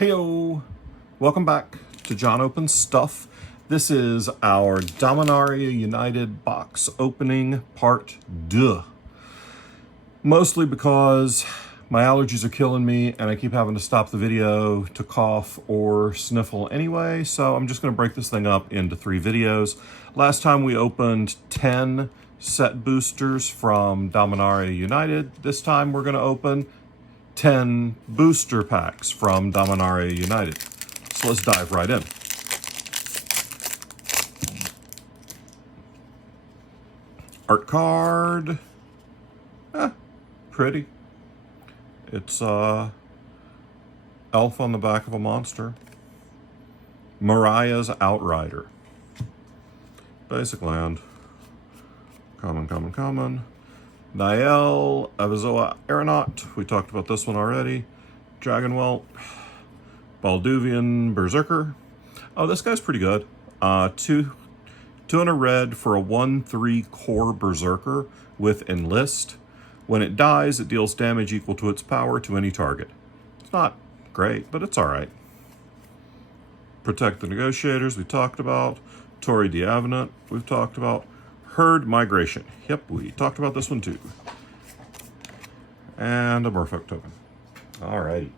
Heyo! Welcome back to John Opens Stuff. This is our Dominaria United box opening part 2. Mostly because my allergies are killing me and I keep having to stop the video to cough or sniffle anyway, so I'm just going to break this thing up into 3 videos. Last time we opened 10 set boosters from Dominaria United. This time we're going to open 10 booster packs from Dominaria United. So let's dive right in. Art card. Pretty. It's elf on the back of a monster. Mariah's Outrider. Basic land. Common. Nael, Avizoa Aeronaut. We talked about this one already. Dragonwald. Balduvian Berserker. Oh, this guy's pretty good. 2 and a red for a 1/3 core Berserker with Enlist. When it dies, it deals damage equal to its power to any target. It's not great, but it's alright. Protect the Negotiators, we talked about. Tori the Avenant, we've talked about. Herd Migration. Yep, we talked about this one too. And a Merfolk token. Alrighty.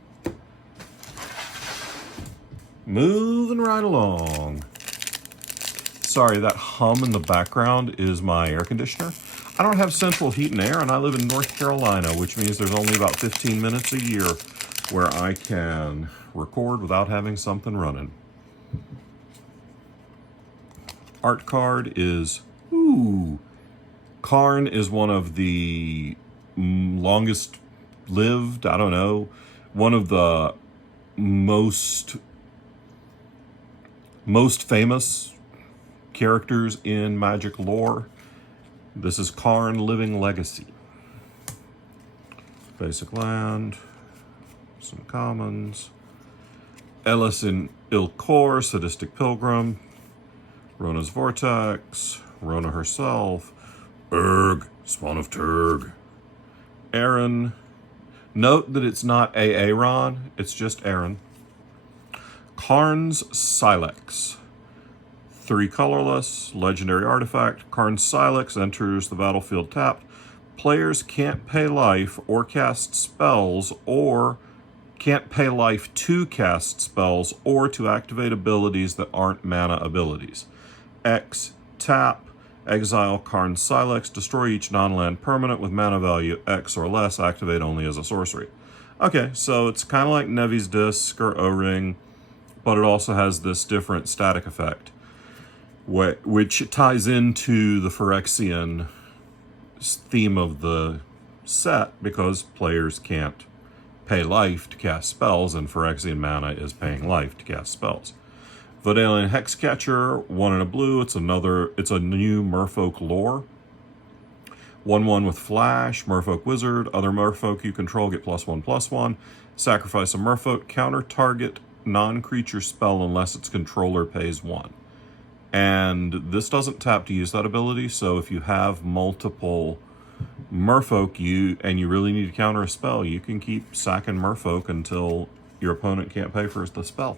Moving right along. Sorry, that hum in the background is my air conditioner. I don't have central heat and air, and I live in North Carolina, which means there's only about 15 minutes a year where I can record without having something running. Art card is, Karn is one of the longest lived, I don't know, one of the most famous characters in Magic lore. This is Karn Living Legacy. Basic land, some commons. Ellis in Ilkor, Sadistic Pilgrim. Rona's Vortex, Rona herself. Urg, Spawn of Turg. Aaron. Note that it's not Aaron, it's just Aaron. Karn's Silex. 3 colorless, legendary artifact. Karn's Silex enters the battlefield tapped. Players can't pay life or cast spells, or can't pay life to cast spells or to activate abilities that aren't mana abilities. X, tap, exile Karn's Silex, destroy each non-land permanent with mana value X or less, activate only as a sorcery. Okay, so it's kind of like Nevi's Disc or O-Ring, but it also has this different static effect, which ties into the Phyrexian theme of the set, because players can't pay life to cast spells, and Phyrexian mana is paying life to cast spells. Vodalian Hex Catcher, 1 and a blue. It's a new Merfolk lore. 1/1 with Flash, Merfolk Wizard. Other Merfolk you control get +1/+1. Sacrifice a Merfolk, counter target non-creature spell unless its controller pays 1. And this doesn't tap to use that ability, so if you have multiple Merfolk and you really need to counter a spell, you can keep sacking Merfolk until your opponent can't pay for the spell.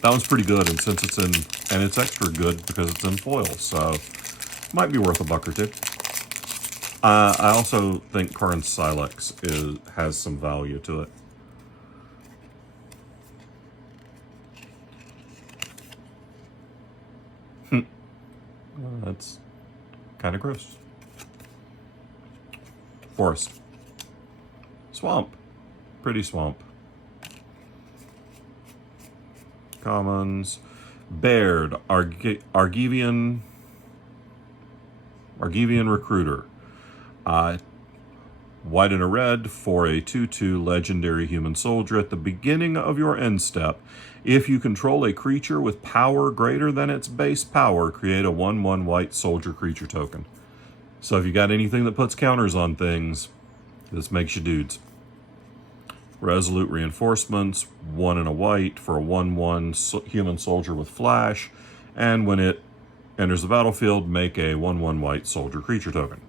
That one's pretty good, and since it's in, and it's extra good because it's in foil, so might be worth a buck or two. I also think Karn's Silex has some value to it. That's kind of gross. Forest. Swamp. Pretty swamp. Commons. Baird, Argivian Recruiter. White and a red for a 2/2 legendary human soldier. At the beginning of your end step, if you control a creature with power greater than its base power, create a 1/1 white soldier creature token. So if you got anything that puts counters on things, this makes you dudes. Resolute Reinforcements, 1 and a white for a 1/1 human soldier with Flash, and when it enters the battlefield, make a 1/1 white soldier creature token.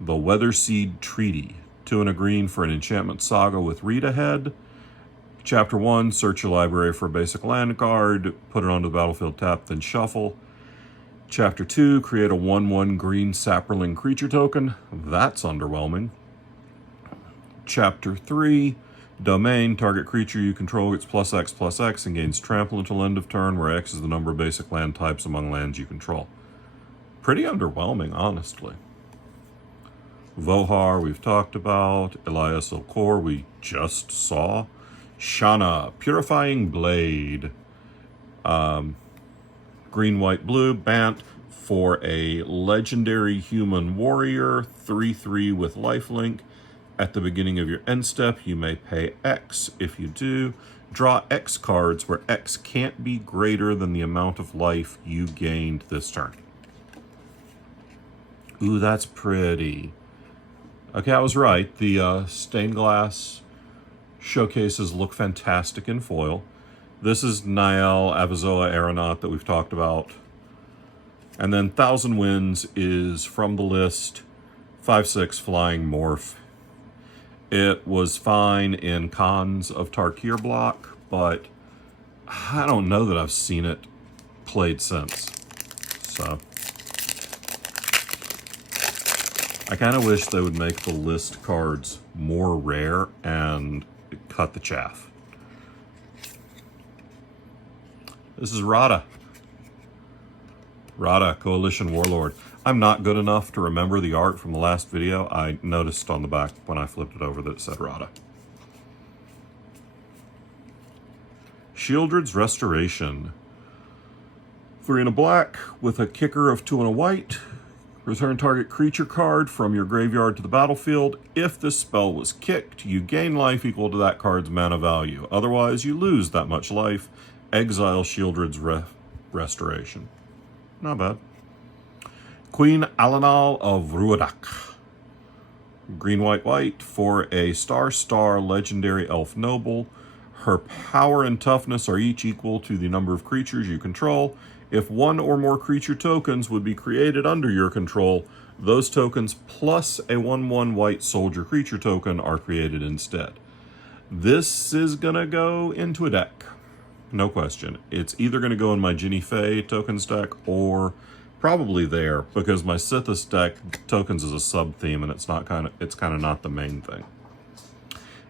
The Weatherseed Treaty, 2 and a green for an enchantment saga with read ahead. Chapter 1, search your library for a basic land card, put it onto the battlefield tap, then shuffle. Chapter 2, create a 1/1 green sapperling creature token. That's underwhelming. Chapter 3, domain, target creature you control gets +X/+X and gains trample until end of turn, where X is the number of basic land types among lands you control. Pretty underwhelming, honestly. Vohar, we've talked about. Elias Elcor, we just saw. Shana, Purifying Blade. Green, white, blue, Bant for a legendary human warrior, 3/3 with lifelink. At the beginning of your end step, you may pay X. If you do, draw X cards where X can't be greater than the amount of life you gained this turn. Ooh, that's pretty. Okay, I was right. The stained glass showcases look fantastic in foil. This is Nael, Avizoa, Aeronaut that we've talked about. And then Thousand Winds is from the list, 5/6 flying morph. It was fine in Khans of Tarkir block, but I don't know that I've seen it played since. So I kind of wish they would make the list cards more rare and cut the chaff. This is Rada. Rada, Coalition Warlord. I'm not good enough to remember the art from the last video. I noticed on the back when I flipped it over that it said Rada. Shieldred's Restoration. 3 and a black with a kicker of 2 and a white. Return target creature card from your graveyard to the battlefield. If this spell was kicked, you gain life equal to that card's mana value. Otherwise, you lose that much life. Exile Shieldred's Restoration. Not bad. Queen Alanal of Ruadak. Green, white, white for a star legendary elf noble. Her power and toughness are each equal to the number of creatures you control. If one or more creature tokens would be created under your control, those tokens plus a 1/1 white soldier creature token are created instead. This is going to go into a deck. No question. It's either going to go in my Ginny Faye tokens deck or probably there, because my Sithis deck tokens is a sub-theme and it's kind of not the main thing.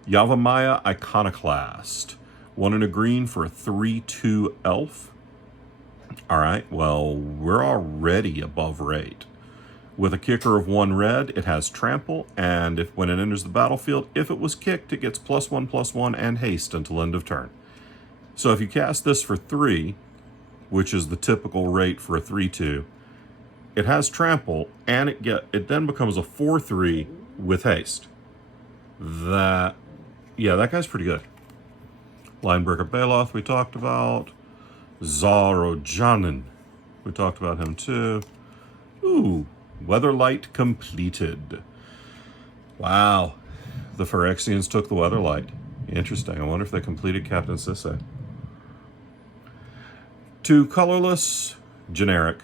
Yavimaya Iconoclast. 1 and a green for a 3/2 elf. Alright, well, we're already above rate. With a kicker of 1 red, it has trample, and when it enters the battlefield, if it was kicked, it gets +1/+1 and haste until end of turn. So if you cast this for 3, which is the typical rate for a 3/2, it has trample, and it then becomes a 4/3 with haste. That guy's pretty good. Linebreaker Baloth we talked about. Zorojanin, we talked about him too. Ooh, Weatherlight completed. Wow, the Phyrexians took the Weatherlight. Interesting. I wonder if they completed Captain Sisse. 2 colorless, generic,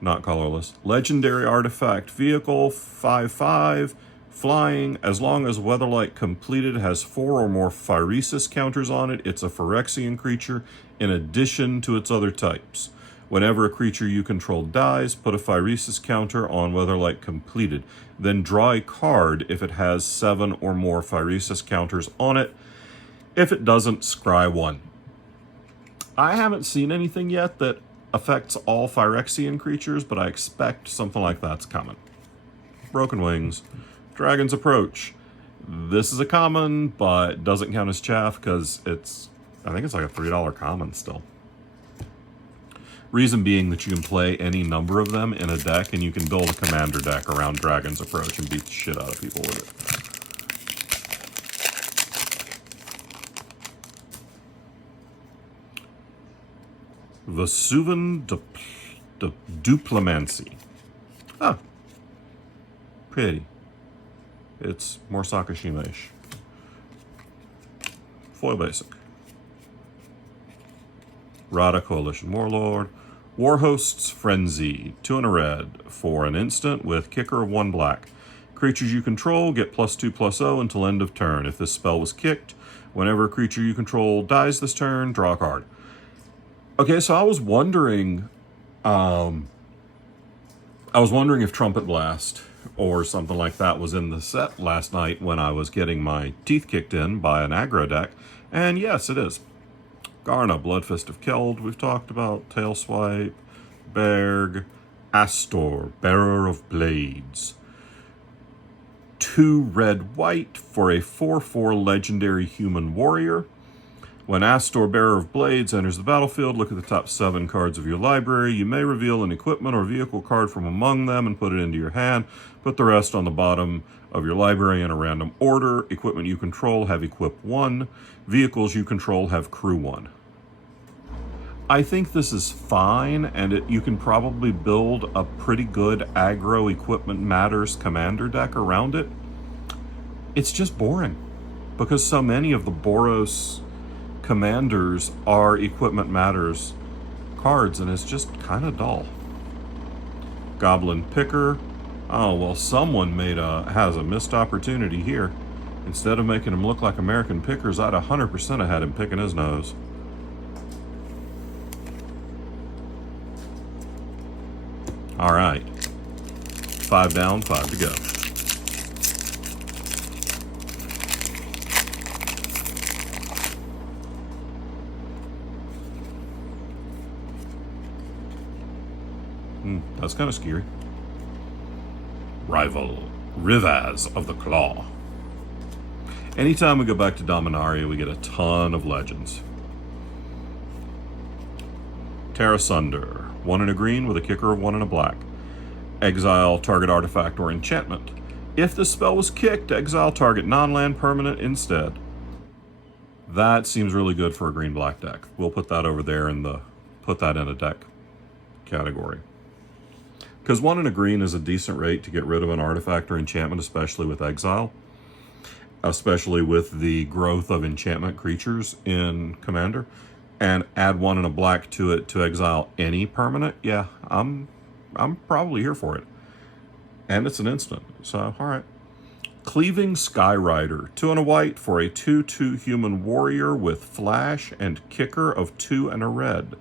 not colorless. Legendary artifact vehicle, 5/5, flying. As long as Weatherlight completed has 4 or more Phyresis counters on it, it's a Phyrexian creature in addition to its other types. Whenever a creature you control dies, put a Phyresis counter on Weatherlight completed. Then draw a card if it has 7 or more Phyresis counters on it. If it doesn't, scry 1. I haven't seen anything yet that affects all Phyrexian creatures, but I expect something like that's coming. Broken Wings. Dragon's Approach. This is a common, but doesn't count as chaff because I think it's like a $3 common still. Reason being that you can play any number of them in a deck, and you can build a commander deck around Dragon's Approach and beat the shit out of people with it. Vesuvan Duplomancy. Ah. Pretty. It's more Sakashima-ish. Foil basic. Rada, Coalition Warlord. Warhost's Frenzy. 2 and a red for an instant with kicker of 1 black. Creatures you control get +2/+0 until end of turn. If this spell was kicked, whenever a creature you control dies this turn, draw a card. Okay, so I was wondering if Trumpet Blast or something like that was in the set last night when I was getting my teeth kicked in by an aggro deck. And yes, it is. Garna, Bloodfist of Keld, we've talked about. Tailswipe, Berg, Astor, Bearer of Blades. 2 red-white for a 4/4 legendary human warrior. When Astor, Bearer of Blades, enters the battlefield, look at the top 7 cards of your library. You may reveal an equipment or vehicle card from among them and put it into your hand. Put the rest on the bottom of your library in a random order. Equipment you control have Equip 1. Vehicles you control have Crew 1. I think this is fine, and you can probably build a pretty good aggro Equipment Matters commander deck around it. It's just boring, because so many of the Boros commanders are Equipment Matters cards, and it's just kind of dull. Goblin Picker. Oh, well, someone has a missed opportunity here. Instead of making him look like American Pickers, I'd 100% have had him picking his nose. All right. 5 down, 5 to go. That's kind of scary. Rival, Rivaz of the Claw. Anytime we go back to Dominaria, we get a ton of legends. Terra Sunder, 1 in a green with a kicker of 1 in a black. Exile target artifact or enchantment. If the spell was kicked, exile target non-land permanent instead. That seems really good for a green-black deck. We'll put that over there put that in a deck category. Because 1 in a green is a decent rate to get rid of an artifact or enchantment, especially with exile. Especially with the growth of enchantment creatures in Commander. And add 1 in a black to it to exile any permanent. Yeah, I'm probably here for it. And it's an instant, so alright. Cleaving Skyrider, 2 and a white for a 2/2 human warrior with flash and kicker of 2 and a red.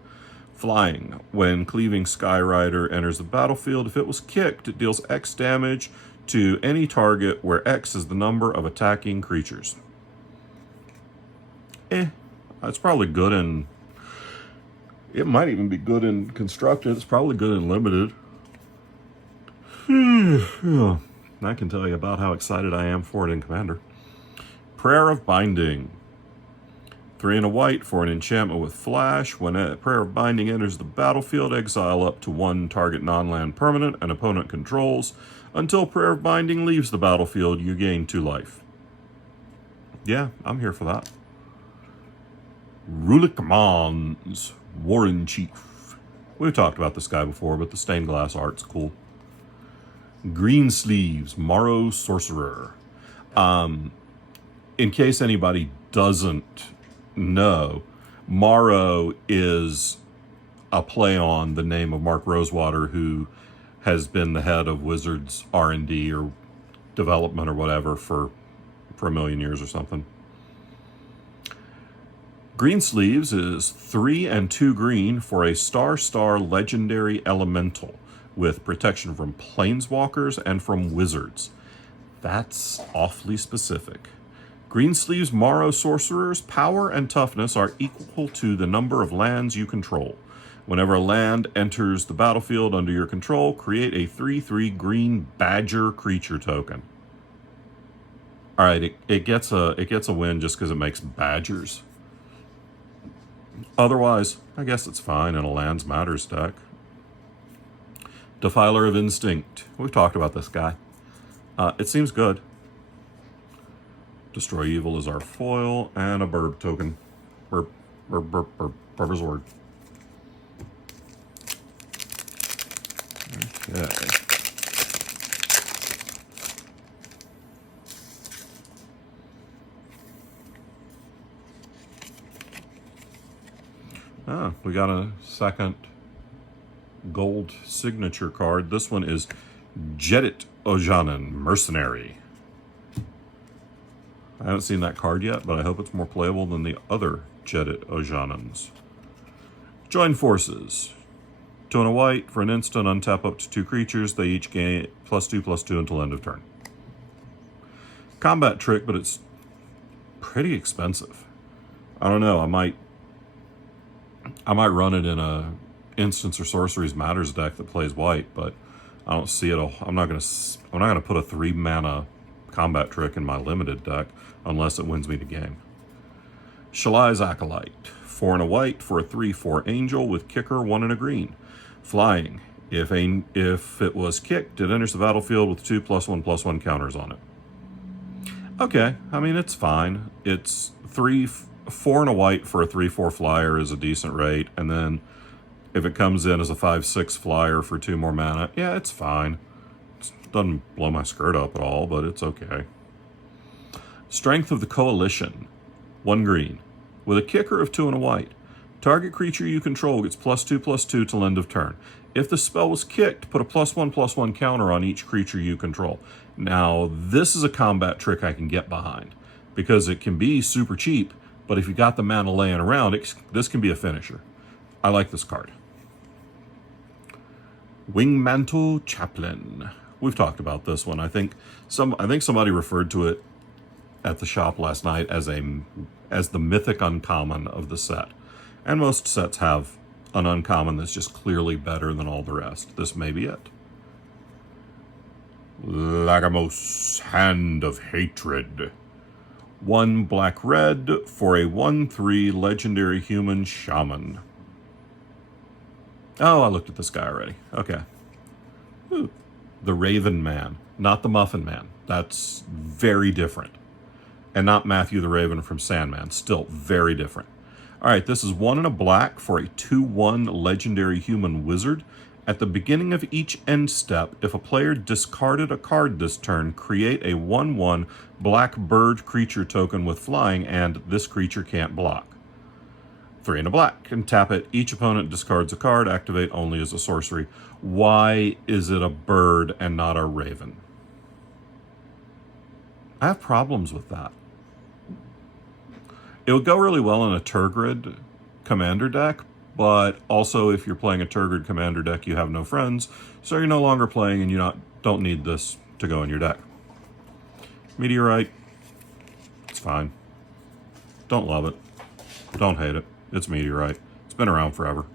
Flying. When Cleaving Skyrider enters the battlefield, if it was kicked, it deals X damage to any target where X is the number of attacking creatures. It's probably good in... It might even be good in Constructed. It's probably good in Limited. I can tell you about how excited I am for it in Commander. Prayer of Binding. 3 and a white for an enchantment with flash. When a Prayer of Binding enters the battlefield, exile up to 1 target non-land permanent an opponent controls. Until Prayer of Binding leaves the battlefield, you gain 2 life. Yeah, I'm here for that. Rulik Mons, Warren Chief. We've talked about this guy before, but the stained glass art's cool. Greensleeves, Morrow Sorcerer. In case anybody doesn't know, Morrow is a play on the name of Mark Rosewater, who has been the head of Wizards R&D or development or whatever for a million years or something. Greensleeves is 3 and 2 green for a star legendary elemental with protection from planeswalkers and from wizards. That's awfully specific. Greensleeves Morrow Sorcerer's power and toughness are equal to the number of lands you control. Whenever a land enters the battlefield under your control, create a 3/3 green badger creature token. All right, it gets a win just because it makes badgers. Otherwise, I guess it's fine in a Lands Matters deck. Defiler of Instinct. We've talked about this guy. It seems good. Destroy Evil is our foil, and a burb token. Burber's Word. Okay. We got a second gold signature card. This one is Jedit Ojanen, Mercenary. I haven't seen that card yet, but I hope it's more playable than the other Jedit Ojanens. Join forces. 2 and a white. For an instant, untap up to 2 creatures. They each gain +2/+2 until end of turn. Combat trick, but it's pretty expensive. I don't know. I might run it in a Instants or Sorceries Matters deck that plays white, but I don't see it. I'm not gonna put a 3-mana combat trick in my limited deck unless it wins me the game. Shalai's Acolyte. 4 and a white for a 3/4 angel with kicker, 1 and a green. Flying. If it was kicked, it enters the battlefield with 2 +1/+1 counters on it. Okay, I mean, it's fine. It's 4 and a white for a 3/4 flyer is a decent rate, and then if it comes in as a 5/6 flyer for 2 more mana, yeah, it's fine. It doesn't blow my skirt up at all, but it's okay. Strength of the Coalition. 1 green. With a kicker of 2 and a white. Target creature you control gets +2/+2 till end of turn. If the spell was kicked, put a +1/+1 counter on each creature you control. Now, this is a combat trick I can get behind, because it can be super cheap, but if you got the mana laying around, this can be a finisher. I like this card. Mantle, Chaplain. We've talked about this one. I think somebody referred to it at the shop last night as the mythic uncommon of the set. And most sets have an uncommon that's just clearly better than all the rest. This may be it. Lagamos, Hand of Hatred. 1 black-red for a 1/3 legendary human shaman. Oh, I looked at this guy already. Okay. Ooh. The Raven Man, not the Muffin Man. That's very different. And not Matthew the Raven from Sandman. Still very different. All right, this is 1 and a black for a 2/1 legendary human wizard. At the beginning of each end step, if a player discarded a card this turn, create a 1/1 black bird creature token with flying, and this creature can't block. 3 and a black, and tap it. Each opponent discards a card, activate only as a sorcery. Why is it a bird and not a raven? I have problems with that. It would go really well in a Turgid commander deck, but also if you're playing a Turgid commander deck, you have no friends, so you're no longer playing and you don't need this to go in your deck. Meteorite, it's fine. Don't love it. Don't hate it. It's Meteorite. It's been around forever.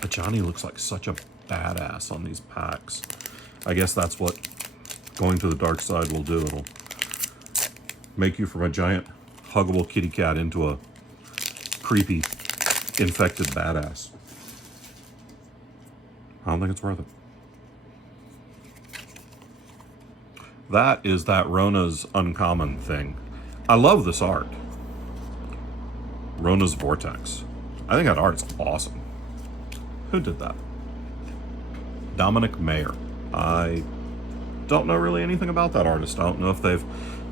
But Johnny looks like such a badass on these packs. I guess that's what going to the dark side will do. It'll make you from a giant huggable kitty cat into a creepy infected badass. I don't think it's worth it. That is that Rona's uncommon thing. I love this art. Rona's Vortex. I think that art's awesome. Who did that? Dominic Mayer. I don't know really anything about that artist. I don't know if they've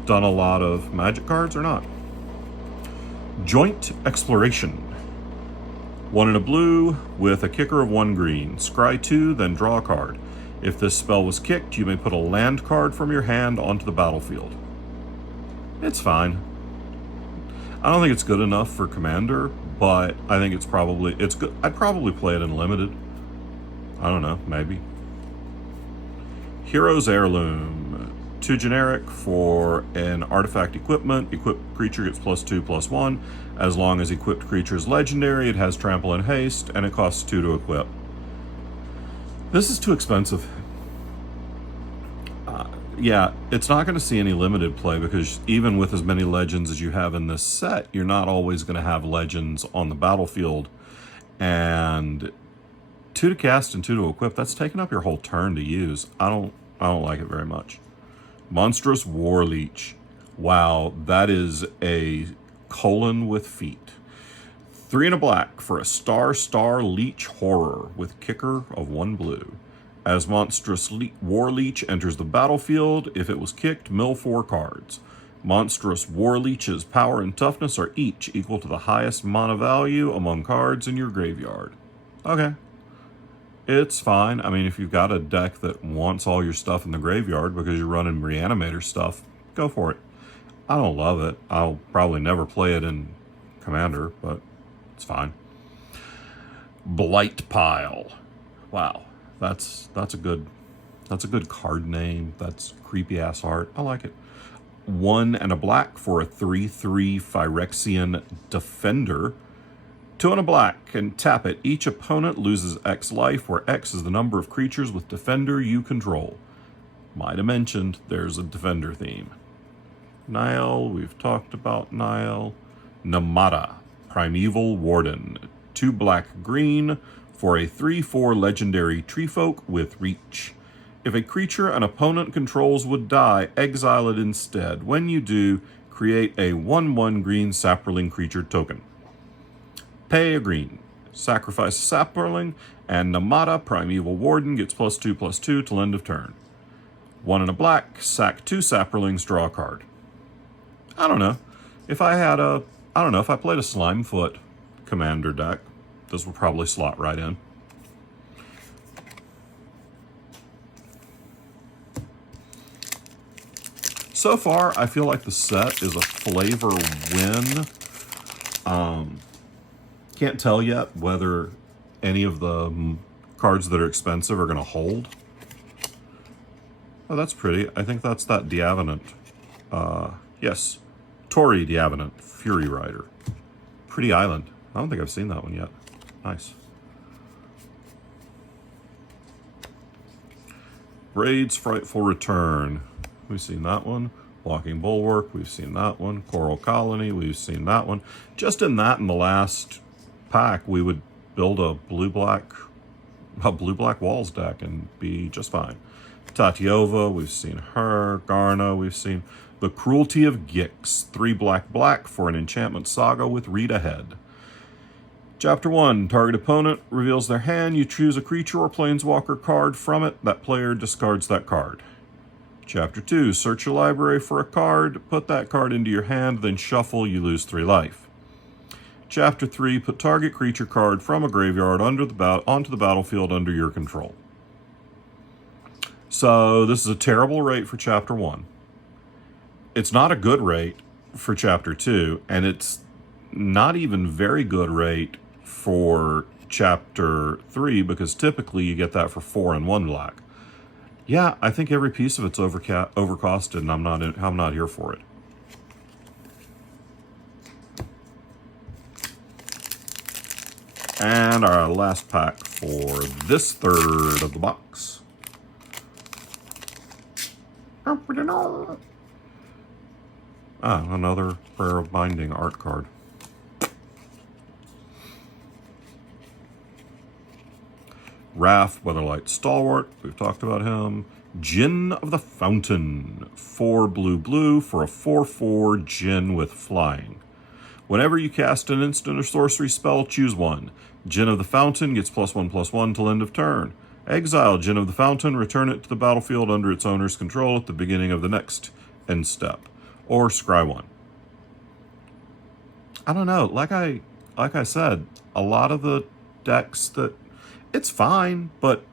done a lot of Magic cards or not. Joint Exploration. 1 in a blue with a kicker of 1 green. Scry 2, then draw a card. If this spell was kicked, you may put a land card from your hand onto the battlefield. It's fine. I don't think it's good enough for Commander, but I think it's good. I'd probably play it in Limited. I don't know, maybe. Hero's Heirloom. 2 generic for an artifact equipment. Equipped creature gets +2/+1. As long as equipped creature is legendary, it has trample and haste, and it costs 2 to equip. This is too expensive. Yeah, it's not going to see any limited play because even with as many legends as you have in this set, you're not always going to have legends on the battlefield. And 2 to cast and 2 to equip, that's taking up your whole turn to use. I don't like it very much. Monstrous War Leech. Wow, that is a colon with feet. 3 and a black for a star leech horror with kicker of 1 blue. As Monstrous War Leech enters the battlefield, if it was kicked, mill 4 cards. Monstrous War Leech's power and toughness are each equal to the highest mana value among cards in your graveyard. Okay. It's fine. I mean, if you've got a deck that wants all your stuff in the graveyard because you're running Reanimator stuff, go for it. I don't love it. I'll probably never play it in Commander, but it's fine. Blight Pile. Wow, that's a good card name. That's creepy ass art. I like it. 1 and a black for a 3/3 Phyrexian Defender. 2 and a black, and tap it. Each opponent loses X life, where X is the number of creatures with Defender you control. Might have mentioned there's a Defender theme. Nile, we've talked about Nile. Namada, Primeval Warden. 2 black green for a 3/4 legendary treefolk with reach. If a creature an opponent controls would die, exile it instead. When you do, create a 1/1 green sapperling creature token. Pay a green. Sacrifice a sapperling, and Namada, Primeval Warden, gets +2/+2 till end of turn. 1 and a black, sack 2 sapperlings, draw a card. I don't know. If I had a, I don't know, if I played a Slimefoot Commander deck, this would probably slot right in. So far, I feel like the set is a flavor win. Can't tell yet whether any of the cards that are expensive are going to hold. Oh, that's pretty. I think that's that Diavenant. Yes, Tori Diavenant, Fury Rider. Pretty Island. I don't think I've seen that one yet. Nice. Raid's Frightful Return. We've seen that one. Walking Bulwark, we've seen that one. Coral Colony, we've seen that one. Just in that in the last pack, we would build a blue-black walls deck and be just fine. Tatiova, we've seen her. Garna, we've seen. The Cruelty of Gix, 3 black for an enchantment saga with read ahead. Chapter 1, target opponent reveals their hand. You choose a creature or planeswalker card from it. That player discards that card. Chapter 2, search your library for a card. Put that card into your hand, then shuffle. You lose 3 life. Chapter 3, put target creature card from a graveyard onto the battlefield under your control. So this is a terrible rate for Chapter 1. It's not a good rate for Chapter 2, and it's not even very good rate for Chapter 3, because typically you get that for 4 and 1 black. Yeah, I think every piece of it's overcosted, and I'm not here for it. And our last pack for this third of the box. Another Prayer of Binding art card. Wrath, Weatherlight Stalwart, we've talked about him. Djinn of the Fountain, 4 blue for a 4/4 Djinn with flying. Whenever you cast an instant or sorcery spell, choose one. Djinn of the Fountain gets +1/+1 till end of turn. Exile Djinn of the Fountain, return it to the battlefield under its owner's control at the beginning of the next end step. Or scry 1. I don't know, like I said, a lot of the decks that, it's fine, but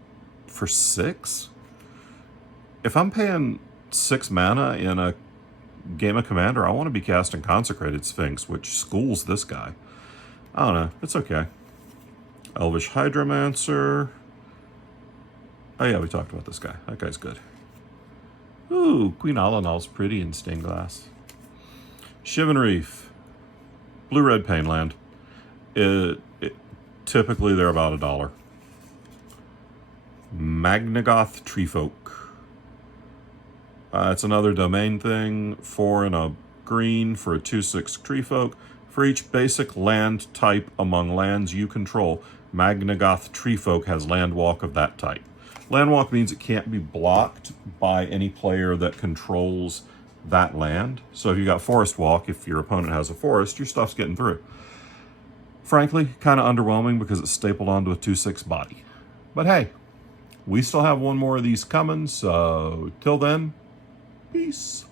for 6? If I'm paying 6 mana in a game of Commander, I want to be casting Consecrated Sphinx, which schools this guy. I don't know, it's okay. Elvish Hydromancer. Oh yeah, we talked about this guy. That guy's good. Ooh, Queen Alanal's pretty in stained glass. Shivan Reef. Blue-red Painland. Typically they're about $1. Magnagoth Treefolk. It's another domain thing. 4 and a green for a 2/6 Treefolk. For each basic land type among lands you control, Magnagoth Treefolk has Landwalk of that type. Landwalk means it can't be blocked by any player that controls that land. So if you got Forest Walk, if your opponent has a forest, your stuff's getting through. Frankly, kind of underwhelming because it's stapled onto a 2/6 body. But hey, we still have one more of these coming, so till then, peace.